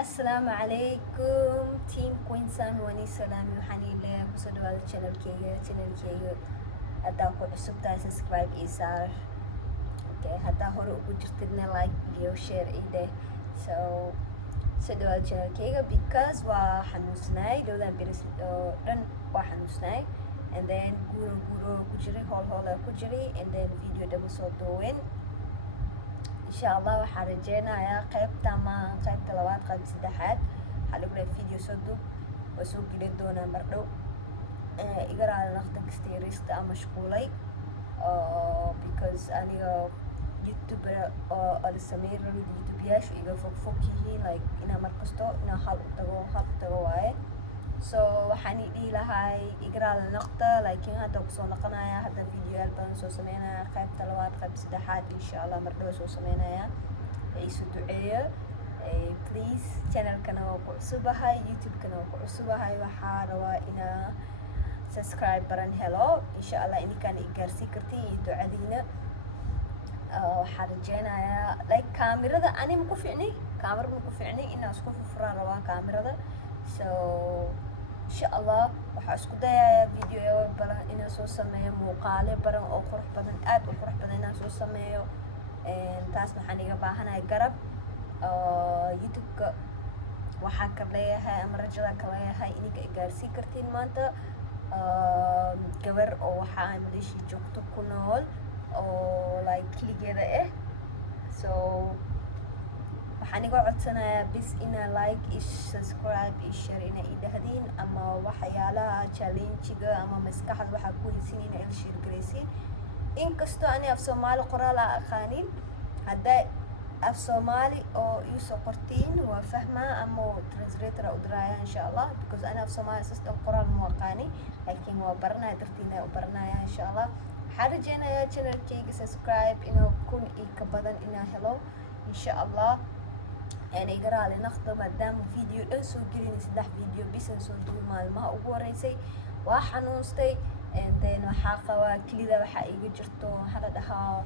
السلام عليكم تيم كوينسان واني سلامي وحاني الله kusoo dhawaada channelkeyga haddaa ku cusub tahay subscribe ii saar okay haddaa hore ugu jirtidna like iyo share ii dheh so soo dhawaada channelkeyga because waa xanuunsanaay dhowdaan beris oo dhan waa xanuunsanaay and then guro ku jiray hool ku jiray and then video dhama soo duuwen إن شاء الله وحرجينا يا قيب تمام قيب تلوات قيب سدحات حلقنا فيديو صدق وسوق جدونا بردو إقرأ على نقطة كستيريست مشغولي because أنا يوتيوبر السمير اليوتيوب ياش إقرأ فوق هي like إنا مركزتو إنا حلق تغو واي so waxaan idhi lahay igra la noqda laakiin hadda kusoo noqonaya hadda videoyaal badan soo sameynaya qaybta labaad qayb saddexaad insha allah mar dhow soo sameynaya isu duceeyo please channelkana waa ku cusubahay youtube-kana waa ku cusubahay waxaa rabaa inaa subscribe baran helo insha allah ininkaan i gaarsii kartiin iyo ducadiina waxaa rajeynayaa like kaamirada ani ma ku ficni kaamira ma ku ficni inaa isku furfuraan rabaa kaamirada so إن شاء الله وحاسكو دايا فيديو بران إنا سو سميو موقالي بران أو قرح بدن آد أو قرح بدن إنا سو سميو تاس محانيغا باهانا قرب يوتيوب وحاكر ليها أما رجلا كليها إنيكا إقارسي كرتين مانتا قبر أو وحا مليشي جوكتو كنول أو لايك كليجيدا إيه so waxaan iga codsanayaa bis ina like iyo subscribe iyo share ina ii dhahdeen ama waxyaalaha challenge-ga ama maskaxda waxa ku haysiin ina ila share gareysiin inkastoo ani af Soomaali qoraal aan aqaanin hadday af Soomaali oo ii soo qortiin waa fahmaa ama translator u diraya insha Allah because ana af Soomaali sistem qoraal ma aqaani laakiin waa baranaya dartiina u baranaya insha Allah waxaan rajeynayaa channelkayga subscribe inuu kun iyo ka badan ina helo insha Allah يعني إقرأ لي نقطة مادام فيديو أنسو قليني سدح فيديو بس أنسو دو مالمها أقوريسي وحنوستي and then وحاقة وكليدا وحا إيقا جرتو حدا دها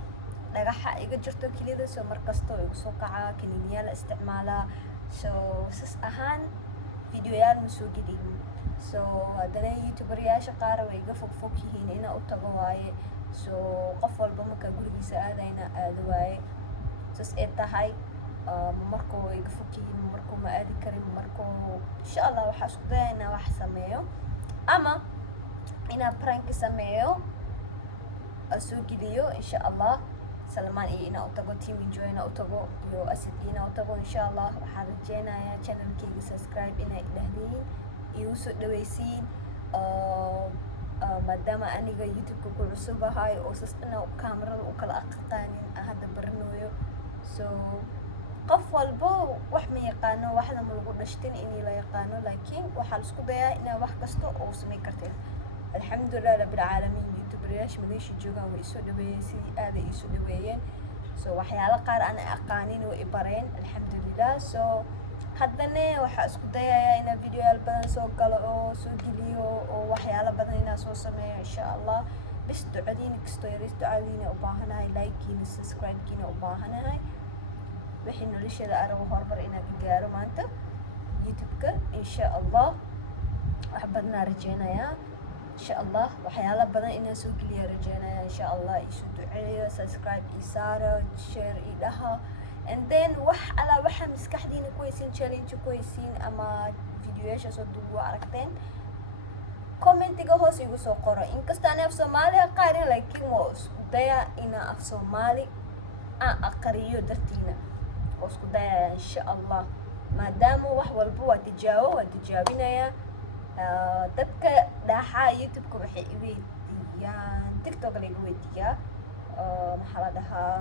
لغاحا إيقا جرتو كليدا سو مركزتو إيقا سوقعا كنينيال استعمالا so سس أهان فيديو يال مسو قليني so هادنا يوتيوبر ياشا قارا وإيقا فوق يهين إنا أتغواي so قفل بمكا قوليسا آداينا آدواي سس إتاهاي markuu iga fogyihiin markuu ma aadi karin markuu insha allah waxaa isku daya inaa wax sameeyo ama inaa prank sameeyo soo geliyo insha allah salmaan iyo inaa utago team enjoy inaa utago iyo asid inaa utago insha allah waxaan rajeynayaa channelkayga subscribe inay dhahdeen igu soo dhaweysiin maadaama aniga youtube-ka ku cusubahay oo sasdhana kaamirada u kala aqaqaanin hadda baranooyo so qof walbo wax ma yaqaano waxna ma lagu dhashtin inay la yaqaano laakiin waxaa la isku dayaa inaa wax kasta oo sameyn kartid alxamdulilah rabbil caalamiin youtuberyaasha maleesha joogaan way isoo dhaweeyeen sidii aad ay isoo dhaweeyeen so waxyaalo qaar aan aqaanin way i bareen alxamdulilah so haddana waxaa isku dayayaa inaa videoyaal badan soo galo oo soo geliyo oo waxyaalo badan inaa soo sameeyo insha allah bis ducadiina kastoo yaris ducadiina u baahanahay like-kiina subscribe-kiina u baahanahay wixii nolosheeda arago horumar inaan ka gaaro maanta youtube-ka insha allah wax badnaa rajeynayaa insha allah waxyaalo badan inaan soo geliya rajeynayaa insha allah isu duceeyo subscribe ii saaro share ii dhaha and then wax alaa waxa maskaxdiina ku haysiin challenge ku haysiin ama videoyaasha soo duubo aragteen commentiga hoos igu soo qoro inkastoo aan af Soomaali aqaanin laakiin waa isku daya inaan af Soomaali aan aqriyo dartiina isku dayaya insha allah maadaama wax walba waa tijaabinaya dadka dhaxaa youtube-ka waxay i weydiiyaan tiktok la iga weydiiyaa maxaa la dhahaa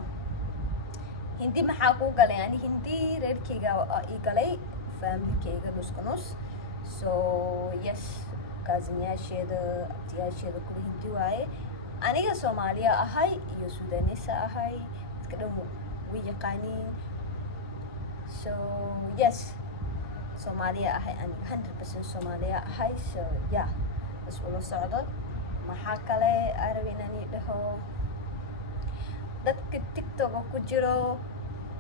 hindi maxaa kuu galay ani hindi reerkayga ii galay familykayga nus so yes kaasinyaasheeda abtiyaasheeda kuwa hindi waaye aniga Soomaaliya ahay iyo Sudanesa ahay dadka dhan way yaqaaniin so yes Soomaaliya ahay ani 100% Soomaaliya ahay so yeah bas ula socdo maxaa kale arabin ani dhaho dadka tiktok ku jiro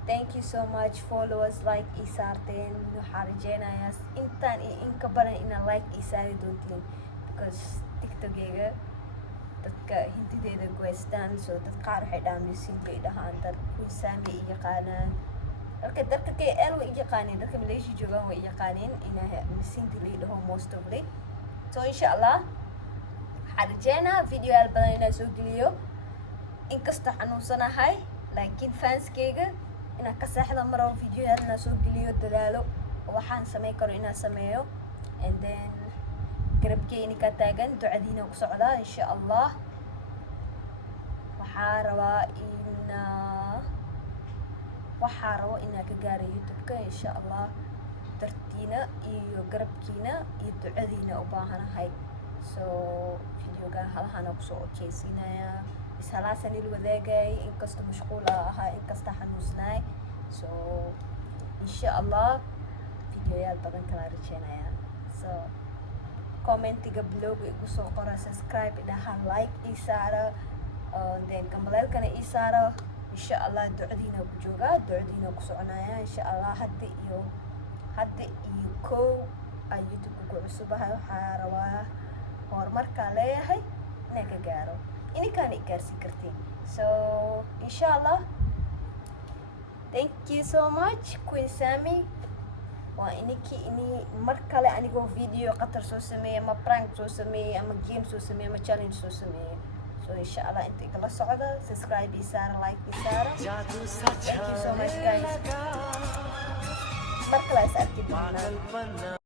thank you so much followers like ii saarteen. Waxaan rajeynayaa intaan iyo in ka badan inaa like ii saari doontiin because tiktokeyga dadka hintideeda goystaan, so dad qaar waxay dhahaan misinka ay dhahaan, dad Queen i yaqaanaan, dadka KL way i yaqaaneen, dadka Malaysia joogaan way i yaqaaneen inaa misinka la dhaho most of it. So insha Allah waxaan rajeynaa videoyaal badan inaan soo geliyo, inkasta xanuunsanahay laakiin fanskeyga inaan ka seexda maro videoyaal inaan soo geliyo, dadaalo waxaan sameyn karo inaan sameeyo, and then garabkeyni ka taagan ducadiina ku socdaa insha Allah. waxaa rabo inaan ka gaaro youtube-ka insha Allah, dartiina iyo garabkiina iyo ducadiina u baahanahay. So videoga halahana kusoo okeysiinaya, ishalaasaan il wadaagay, inkasta mashquul ahaa, inkasta xanuusnaay. So insha Allah videoyaal badan kala rajeynaya. So commentiga blogga igu soo qora, subscribe dhaha, like ii saara, then gambaleelkana ii saara. insha Allah ducadiina ku joogaa, ducadiina ku soconaya insha Allah. hadda iyo kow aan youtube-ka ku cusubahay, waxaa rabaa horumarkaa leeyahay inaan ka gaaro, ininkaana i gaarsiin kartiin. So insha Allah thank you so much Queen Sami. waa ininkii ini mar kale anigoo video qatar soo sameeyay, ama prank soo sameeyay, ama game soo sameeyay, ama challenge soo sameeyay. So insha Allah inta igala socda, subscribe ii saara, like ii saara. Thank you so much guys. mar kale is arki doonaa.